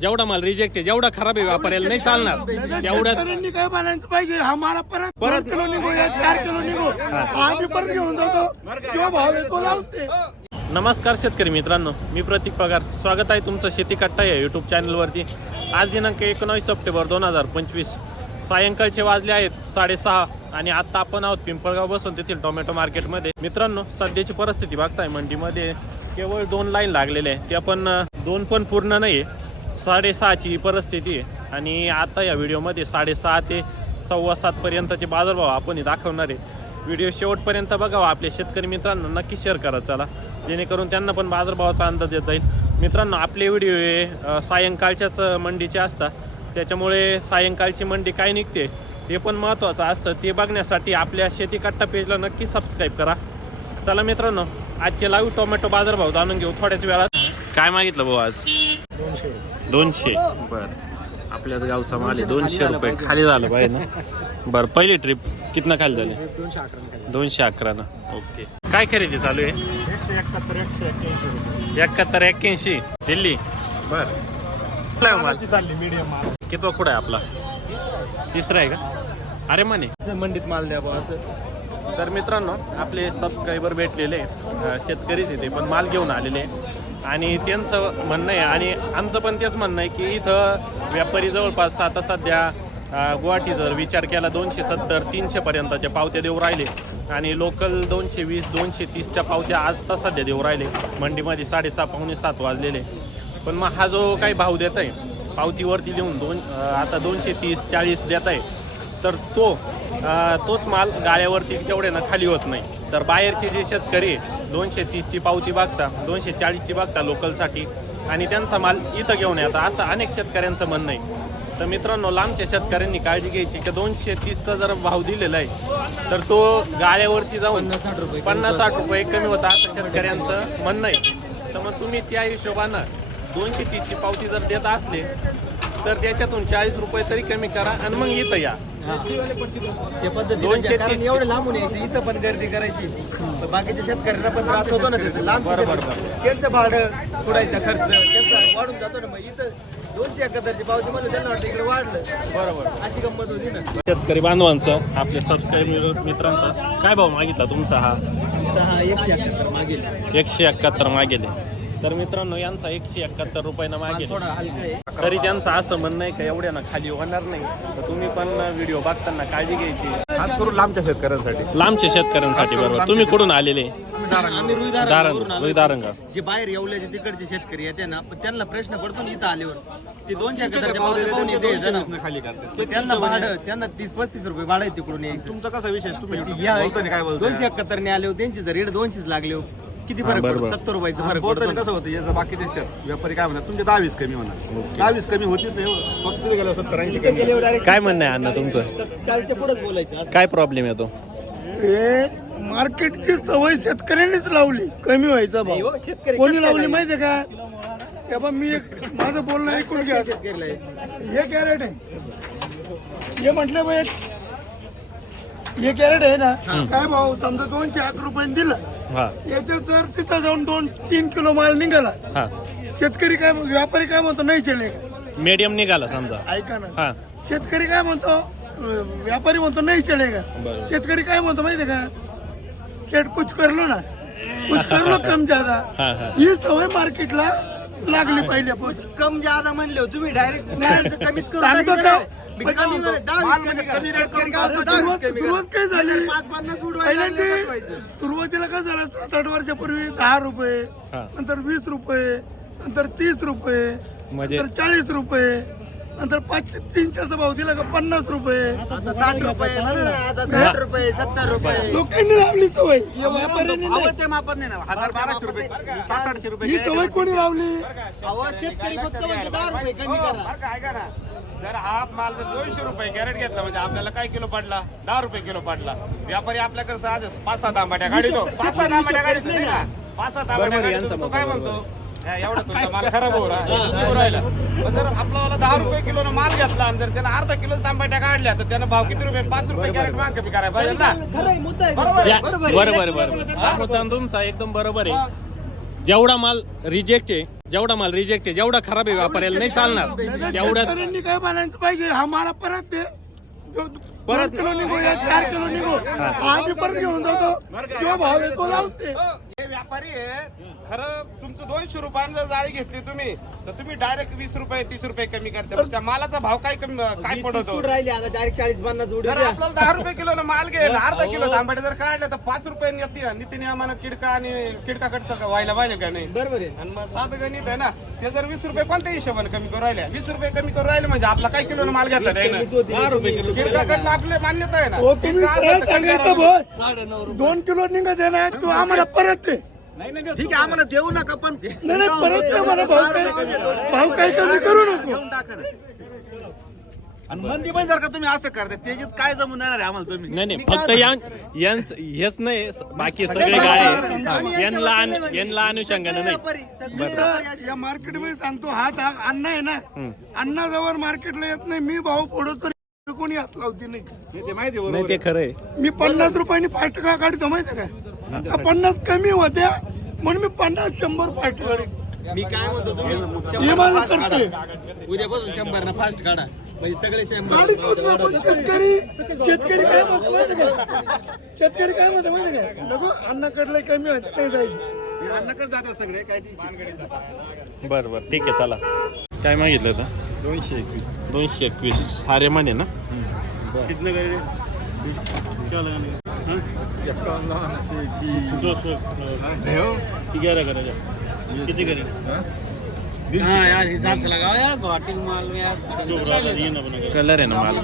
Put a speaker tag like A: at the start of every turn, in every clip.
A: जेवढा माल रिजेक्ट आहे जेवढा खराब आहे व्यापाऱ्याला नाही चालणार.
B: शेतकऱ्यांनी काय बनायचं पाहिजे? हा मला परत
A: परत-
B: किलो निघो या चार किलो निघो. आम्ही परत घेऊन जातो. जो भाव येतो लावते.
A: नमस्कार शेतकरी मित्रांनो मी प्रतीक पगार. स्वागत आहे तुमचं शेती कट्टा या यूट्यूब चॅनलवरती आज दिनांक एकोणावीस सप्टेंबर दोन हजार पंचवीस. सायंकाळचे वाजले आहेत साडेसहा आणि आता आपण आहोत पिंपळगाव बसून तेथील टोमॅटो मार्केटमध्ये. मित्रांनो सध्याची परिस्थिती बघताय मंडीमध्ये केवळ दोन लाईन लागलेले आहे त्या पण अं, दोन पण पूर्ण नाही आहे साडेसहाची ही परिस्थिती आहे. आणि आता या व्हिडिओमध्ये साडेसहा ते सव्वा सातपर्यंतचे बाजारभाव आपण दाखवणार आहे. व्हिडिओ शेवटपर्यंत बघावा आपल्या शेतकरी मित्रांना नक्की शेअर करा चला. जेणेकरून त्यांना पण बाजारभावाचा अंदाज येत जाईल. मित्रांनो आपले व्हिडिओ हे सायंकाळच्याच मंडीचे असतात. त्याच्यामुळे सायंकाळची मंडी काय निघते ते पण महत्त्वाचं असतं. ते बघण्यासाठी आपल्या शेती कट्टा पेजला नक्की सबस्क्राईब करा. चला मित्रांनो आजचे लाईव्ह टोमॅटो बाजारभाव जाणून घेऊ थोड्याच वेळात. काय मागितलं भाऊ आज? दोनशे बर. आपल्याच गावचा माल आहे. दोनशे रुपये. खाली झालं पाहिजे ना? बरं पहिली ट्रिप कितना खाली झाले? दोनशे अकरा ना ओके. काय खरेदी चालू आहे?
B: एकशे एकाहत्तर एकशे एक्क्याऐंशी
A: एकाहत्तर एक्क्याऐंशी. दिल्ली? बर. कुठला माल?
B: चालली मीडियम माल.
A: कितवा कुठं आहे आपला? तिसरा आहे का? अरे म्हणे.
B: मंडीत माल द्या असं.
A: तर मित्रांनो आपले सबस्क्रायबर भेटलेले शेतकरीच आहे ते पण माल घेऊन आलेले आहे. आणि त्यांचं म्हणणं आहे आणि आमचं पण तेच म्हणणं आहे की इथं व्यापारी जवळपास आता सध्या गुवाहाटी जर विचार केला दोनशे सत्तर तीनशेपर्यंतच्या पावत्या देऊ राहिले. आणि लोकल दोनशे वीस दोनशे तीसच्या पावत्या आता सध्या देऊ राहिले. मंडीमध्ये साडेसहा पावणे सात वाजलेले. पण मग हा जो काही भाव देत आहे पावतीवरती लिहून दोन आता दोनशे तीस चाळीस देत आहे तर तो तोच माल गाड्यावरती तेवढ्यानं खाली होत नाही. तर बाहेरचे जे शेतकरी दोनशे तीसची पावती बघता दोनशे चाळीसची बघता लोकलसाठी आणि त्यांचा माल इथं घेऊन येतात असं अनेक शेतकऱ्यांचं म्हणणं आहे. तर मित्रांनो लांबच्या शेतकऱ्यांनी काळजी घ्यायची की दोनशे तीसचा जर भाव दिलेला आहे तर तो गाड्यावरती जाऊन पन्नास साठ रुपये कमी होता असं शेतकऱ्यांचं म्हणणं आहे. तर मग तुम्ही त्या हिशोबानं दोनशे तीसची पावती जर देत असले तर त्याच्यातून चाळीस रुपये तरी कमी करा आणि मग इथं या.
C: त्या पद्धतीने
A: दोनशे
C: कारण एवढं लांबून यायचं इथं पण गर्दी करायची. तर बाकीच्या शेतकऱ्यांना पण त्रास होतो ना त्याचं. लांब त्यांचं भाडं पुढायचा खर्च त्यांचा वाढून जातो ना मग इथं दोनशे एकाहत्तरची पावती म्हणलं त्यांना वाटतं इकडे वाढलं.
A: बरोबर.
C: अशी गंमत होती ना.
A: शेतकरी बांधवांचं आपल्या सबस्क्राईब मित्रांचा काय भाव मागितला तुमचा हा?
C: आमचा हा एकशे एकाहत्तर मागेल.
A: एकशे एकाहत्तर मागेले. तर मित्रांनो यांचा एकशे एकाहत्तर रुपयानं मागेल
C: थोडा हलका आहे.
A: तरी त्यांचं असं म्हणणं आहे का एवढ्यानं खाली होणार नाही. तर तुम्ही पण व्हिडिओ बघताना काळजी घ्यायची.
D: खास करून लांबच्या शेतकऱ्यांसाठी.
A: लांबच्या शेतकऱ्यांसाठी बरोबर. तुम्ही कुठून आलेले?
C: आम्ही रुईदार
A: दारण रुईदारंगा
C: जे बाहेर येवल्याचे तिकडचे शेतकरी येते ना पण त्यांना प्रश्न पडतो ना इथं आल्यावर. ते दोनशे एकाहत्तरच्या पाहून येते जण.
D: खाली करतात. ते
C: त्यांना भाडं त्यांना तीस पस्तीस रुपये भाडं आहे तिकडून यायचं.
D: तुमचा कसा विषय तुम्ही
C: ती या
D: बोलताना काय बोलताय?
C: दोनशे एकाहत्तर ने आले हो, त्यांचे जर रेट दोनशेच लागले हो. किती फरक. पडतो? सत्तर रुपयाचा फरक
D: बोलताना
C: पडतो.
D: कसं होतं? याचं बाकीचे शेत- व्यापारी काय म्हणतात? तुमचे दहा वीस कमी म्हणा दहा वीस कमी होतीच नाही हो. फक्त तिथे गेल्यावर सत्तर ऐंशी कमी
A: काय म्हणणं आहे अण्णा तुमचं?
C: चाळीसच्या पुढेच बोलायचं असं.
A: काय प्रॉब्लेम येतो
B: हे मार्केटची सवय शेतकऱ्यांनीच लावली. कमी व्हायचा
C: नाही
B: भाव
C: हो, शेतकरी
B: कोणी
C: कसं काय
B: लावली? माहितीये का? हे बघ मी एक माझं बोलणं ऐकून घ्या.
C: शेतकरीला आहे.
B: हे कॅरेट आहे. हे म्हटलं बा एक हे कॅरेट आहे ना काय भाव? समजा दोनशे अकरा रुपयाने दिलं.
A: हा.
B: याच्यात जर तिथं जाऊन दोन तीन किलो माल निघाला
A: हा.
B: शेतकरी काय म्हण- व्यापारी काय म्हणतो नाही चले
A: मीडियम निघाला समजा.
B: ऐका ना.
A: हा.
B: शेतकरी काय म्हणतो अं, व्यापारी म्हणतो नाही चलेगा
A: बरोबर.
B: शेतकरी काय म्हणतो माहितीये का? शेट कुछ करलो ना. कुछ करलो कम ज्यादा.
A: हा हा.
B: ही सवय मार्केटला लागली पहिल्यापासून.
C: कम ज्यादा म्हणले हो, तुम्ही डायरेक्ट कमीच करू
B: सांगतो
C: टाकायचं
B: का?
C: नाही.
D: माल म्हणजे
C: करा.
D: कमी करून
B: सुरुवात
C: करा.
B: सुरुवात काय झाली?
C: पाच पन्नास उडवायला
B: पहिल्यांदा
C: लागले, कसं व्हायचं?
B: सुरुवातीला काय झालं? सात आठ वर्षापूर्वी दहा रुपये
A: हा.
B: नंतर वीस रुपये नंतर तीस रुपये
A: म्हणजे?
B: नंतर चाळीस रुपये नंतर पाचशे तीनशेचा भाव दिला का पन्नास रुपये.
C: आता साठ रुपये आता साठ रुपये सत्तर रुपये.
B: लोकांनी लावली सवय. या व्यापाऱ्यांनी
D: अहो,
B: नाही.
D: ते मापत नाही ना. हजार बाराशे रुपये सात आठशे रुपये
B: ही सवय कोणी लावली?
C: अहो, शेतकरी फक्त म्हणते दहा रुपये कमी करा.
E: बरं का, ऐका ना. जर हा माल जर दोनशे रुपये कॅरेट घेतला म्हणजे आपल्याला काय किलो पडला? दहा रुपये किलो पडला. व्यापारी आपल्याकडे सहज पाच सहा तांबाट्या गाडी तो पाच सहा तांबाट्या गाडीत नाही का? पाच सहा तांबाट्या गाडीत तो काय म्हणतो? "या, एवढा तुमचा माल खराब होऊ राहिला. जर आपल्याला दहा रुपये किलो माल घेतला आणि जर त्यानं अर्धा किलो तांबाट्या काढल्या तर त्यानं भाव किती रुपये? पाच रुपये कॅरेट माग कमी करायला पाहिजे ना. बरोबर
C: बरोबर
A: तुमचा एकदम बरोबर आहे. जेवढा माल रिजेक्ट आहे जेवढा माल रिजेक्ट आहे जेवढा खराब आहे व्यापाऱ्याला नाही चालणार.
B: शेतकऱ्यांनी काय बनायचं पाहिजे? हा मला परत दे. जो परत किलो निघो या चार किलो निघो. आम्ही परत घेऊन जातो. जो भाव आहे तो लावते.
E: हे व्यापारी आहे खरं तुमचं दोनशे रुपयानं जर जाळी घेतली तुम्ही तर तुम्ही डायरेक्ट वीस रुपये तीस रुपये कमी करता. त्या मालाचा भाव काय कमी काय पडतो?
C: राहिली? आता डायरेक्ट चाळीस पन्नास उडी
E: जर आपल्याला दहा रुपये किलो माल घेईल अर्धा किलो तांबटे जर काढले तर पाच रुपये नीती नियमानं किडका आणि किडकाकडचं का व्हायला पाहिजे का नाही?
C: बरोबर आहे.
E: आणि मग साधं गणित आहे ना ते जर वीस रुपये कोणत्या हिशोबाने कमी करू राहिले वीस रुपये कमी करू राहिले म्हणजे आपला काय किलो माल घेतला
C: दहा रुपये किलो.
E: किडकाकडलं आपले मान्यता आहे ना.
B: हो तुम्ही
E: किडका
B: काय
E: असं
B: सांगायचं बोस दोन किलो निघत आहे ना तू आम्हाला परत
D: ठीक आहे आम्हाला देऊ नका पण
B: नाही नाही, परत मला भाव काय भाव काय कमी करू नको.
D: देऊन टाका ना. आणि मंदी पण जर का तुम्ही असं करता त्याच्यात काय जमून येणार आहे आम्हाला तुम्ही?
A: नाही नाही फक्त या यांच हेच नाही बाकी सगळे गाय आहे. यांना अन- यांना अनुषंगानं नाही.
B: या मार्केटमध्ये सांगतो हात हा अण्णा आहे ना अण्णा जवळ मार्केटला येत नाही मी भाव फोडत तरी कोणी हात लावते नाही.
D: हे ते माहिती आहे
A: नाही
D: बरोबर
A: ते खरं आहे.
B: मी पन्नास रुपयांनी फास्ट का काढतो माहिती आहे का? त्या पन्नास कमी होत्या म्हणून मी पन्नास शंभर फास्ट काढतो
C: मी काय म्हणतो तुम्ही
B: हे माझं करते
C: उद्यापासून शंभर ना फास्ट काढा. म्हणजे सगळे शंभर.
B: काढतोच ना पण शेतकरी शेतकरी काय म्हणतो माहिती आहे का? शेतकरी काय म्हणतो माहिती आहे का? नको अण्णाकडलं कमी होत नाही जायचं.
D: हे अन्नकच जातात सगळे काय
A: बरं बरं ठीक आहे चला. काय मागितलं होतं
D: दोनशे एकवीस.
A: दोनशे एकवीस. हारे म्हणे ना
D: कितने करे
A: किती करे
C: हाँ यार हिसाब से लगाओ यार गुवाहाटी का माल में यार
A: कलर आहे ना माल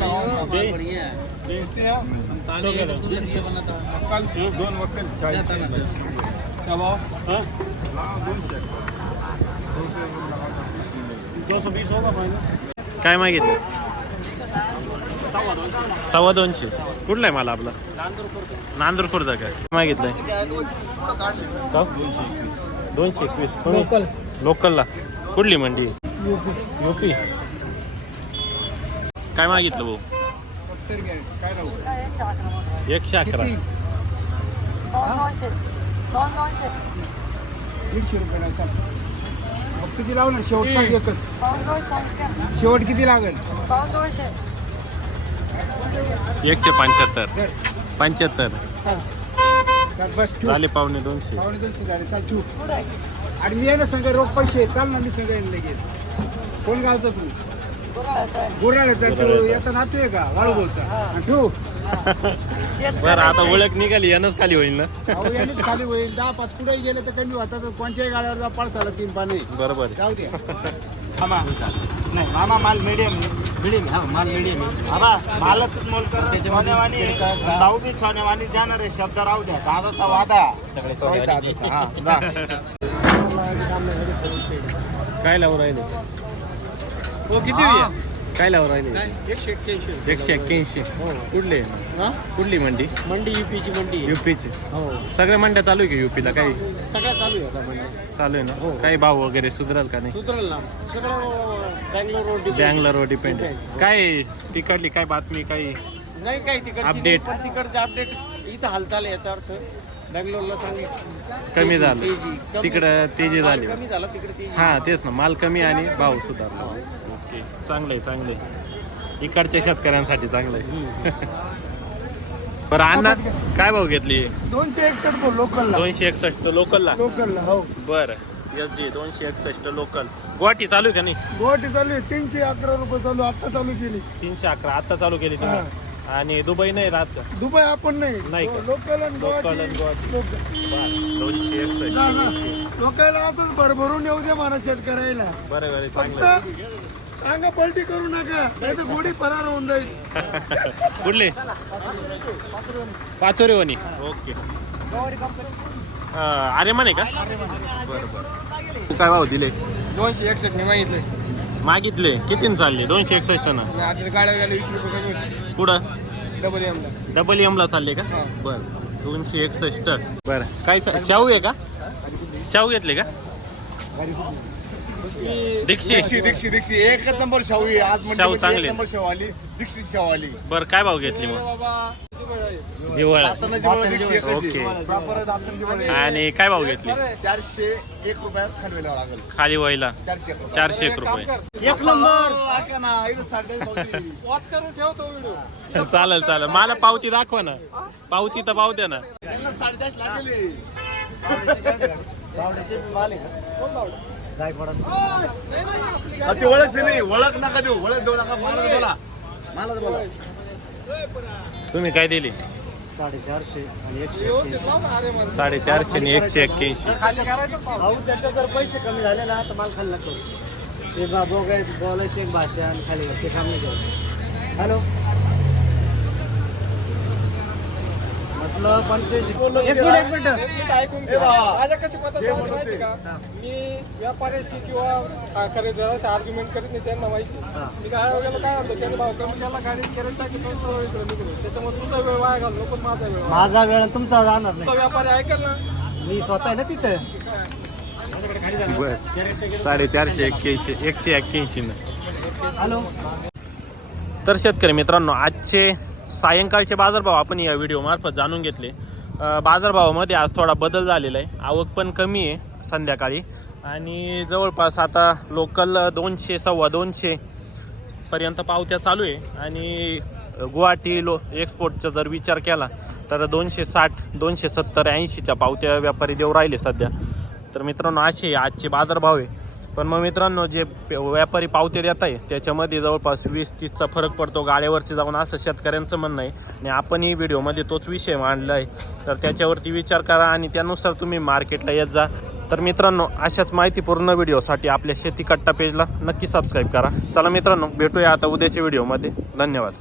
C: बढ़िया है
D: दोन वक्कल चाळीस
A: काय मागितलं सव्वा दोनशे. कुठला आहे मला आपला? नांदूर खुर्दा काय? मागितलंय? दोनशे एकवीस. लोकल लोकलला कुठली मंडी? युपी. काय मागितलं भाऊ? एकशे अकरा.
B: दीडशे रुपये किती लावणार शेवट शेवट किती लागेल?
A: एकशे पंच्याहत्तर. पंच्याहत्तर.
B: बस
A: झाले पावणे दोनशे.
B: पावणे दोनशे झाले. चाल आणि मी आहे संघ रोख पैसे चाल ना मी येईन लगेच. कोण गावचा तू.
F: गुराळ्याचं
B: गुराळ्याचा तू याचा नातू आहे का? वाळूगोलचा
A: बरं आता ओळख निघाली यानंच खाली होईल ना?
B: अहो यानेच खाली होईल. दहा पाच कुठे गेले तर कमी होतात. कोणत्याही गाड्यावर जा पळसाला तीन पाणी
A: बरोबर आहे.
B: जाऊ दे.
C: मामा नाही मामा माल मीडियम मीडियम हा माल मीडियम बाबा मालच मोल कर सोनेवानी भाऊ बी सोनेवानी देणार आहे शब्द राहू द्या दादाचा वादा. सगळे हा जा.
A: काय लावून राहिले?
C: हो किती आहे?
A: काय लावून राहिले?
B: एकशे एक्क्याऐंशी
A: एकशे एक्क्याऐंशी. कुठले? कुठली मंडी?
B: मंडी युपीची मंडी.
A: युपीची
B: हो.
A: सगळ्या मंड्या चालू आहे का युपीला काही?
B: सगळ्या चालू आहे आता मंडी
A: चालू आहे ना? काही भाव वगैरे सुधराल का नाही?
B: सुधरल ना. सगळं बँगलोर रोड
A: बँगलोर डिपेंड काय तिकडली काय बातमी काही
B: नाही काही तिकडची
A: Update.
B: नाही, पण तिकडचे अपडेट इथं हालचाल आहे याचा अर्थ बँगलोरला
A: कमी झालं. तिकडं तेजी झाली.
B: कमी झाला तिकडे तेजी.
A: हा तेच ना. माल कमी आणि भाव सुधारला. ओके चांगलं आहे चांगलं आहे इकडच्या शेतकऱ्यांसाठी चांगलं आहे बरं अण्णा काय भाव घेतली?
B: दोनशे एकसष्ट लोकलला.
A: दोनशे एकसष्ट लोकलला?
B: लोकलला हो.
A: बरं. एस जी दोनशे एकसष्ट लोकल. गुवाहाटी चालू आहे का नाही?
B: गुवाहाटी चालू आहे. तीनशे अकरा रुपये चालू आता चालू केली.
A: तीनशे अकरा आता चालू केली तुम्ही? आणि दुबई नाही राहत का?
B: दुबई आपण नाही.
A: नाही का?
B: लोकल आणि
A: लोकल आणि गुवाहाटी.
B: लोकल.
A: दोनशे एकसष्ट
B: ना ना. लोकायला असंच भरभरून येऊ दे मला शेतकऱ्याला.
A: बरं बरं
B: फक्त
A: चांगलं
B: पलटी करू नका नाही तर गोडी फरार होऊन जाईल.
A: कुठले? पाचोरे वनी ओके अरे म्हणे का? बरं बरं. तू काय भाव दिले?
B: दोनशे एकसष्ट मी मागितले.
A: मागितले. कितीन चालले? दोनशे एकसष्ट ना? पुढं
B: डबल एमला
A: डबल एमला चालले का? बरं. दोनशे एकसष्ट. बरं. काय शाहू आहे का? शाहू घेतले का? दीक्षित.
E: दीक्षित दीक्षित एकच नंबर शाहू आहे. आज
A: शाहू चांगले.
E: नंबर शाहू आली दीक्षित शाहू आली.
A: बरं काय भाव घेतली मग?
B: एकच
A: ओके.
B: प्रॉपर.
A: आणि काय भाव घेतले?
B: चारशे एक खांडवेला लागेल.
A: खाली व्हायला
B: चारशे एक रुपये.
A: चारशे एक रुपये.
B: एक नंबर. ऐका ना इकडे साडेचाळीस भावची.
A: चालेल चालेल. मला पावती दाखवा ना. पावती तर पावत्या ना.
B: त्यांना साडेचाळीस लागेल. बावड्याचे माल आहे का? हा, ते ओळख नाही. ओळख नका देऊ. ओळख देऊ नका. मलाच बोला. मलाच बोला.
A: तुम्ही काय दिली?
B: साडेचारशे आणि एकशे
A: साडेचारशे आणि एकशे एक्क्याऐंशी.
B: भाऊ त्याचे जर पैसे कमी झाले ना तर माल खाल्ला करू. ते बा बोगायचं बोलायचं एक भाषा आणि खाली ते काम नाही हॅलो? म्हटलं पंच्याऐंशी एक मिनिट एक मिनिट.
G: ऐकून घ्या. माझ्या कशी पद्धत राहते माहिती का? मी व्यापाऱ्याशी किंवा खरेदीदाराशी आर्ग्युमेंट करीत नाही त्यांना माहिती मी काय वेळेला काय म्हणतो त्यांनी भाव कमी केला गाडी करेल टाकी पैसे इकडे त्याच्यामुळे तुझा वेळ वाया घाल नको माझा वेळ वाया.
B: माझा वेळ तुमचा जाणार
G: तुझा व्यापारी ऐकल ना?
B: मी स्वतः आहे ना तिथे?
A: साडेचारशे एक्क्याऐंशी एकशे एक्क्याऐंशी
B: हॅलो.
A: तर शेतकरी मित्रांनो आजचे सायंकाळचे बाजारभाव आपण या व्हिडिओमार्फत जाणून घेतले. बाजारभावामध्ये आज थोडा बदल झालेला आहे. आवक पण कमी आहे संध्याकाळी. आणि जवळपास आता लोकल दोनशे सव्वा दोनशे पर्यंत पावत्या चालू आहे. आणि गुवाहाटी लो एक्सपोर्टचा जर विचार केला तर दोनशे साठ दोनशे सत्तर ऐंशीच्या पावत्या व्यापारी देऊ राहिले सध्या. तर मित्रांनो असे आजचे बाजारभाव आहे. पण मग मित्रांनो जे व्यापारी पावते देत आहे त्याच्यामध्ये जवळपास वीस तीसचा फरक पडतो. गाड्यावरती जाऊन असं शेतकऱ्यांचं म्हणणं आहे. आणि आपणही व्हिडिओमध्ये तोच विषय मांडला आहे. तर त्याच्यावरती विचार करा आणि त्यानुसार तुम्ही मार्केटला येत जा. तर मित्रांनो अशाच माहितीपूर्ण व्हिडिओसाठी आपल्या शेती कट्टा पेजला नक्की सबस्क्राईब करा. चला मित्रांनो भेटूया आता उद्याच्या व्हिडिओमध्ये. धन्यवाद.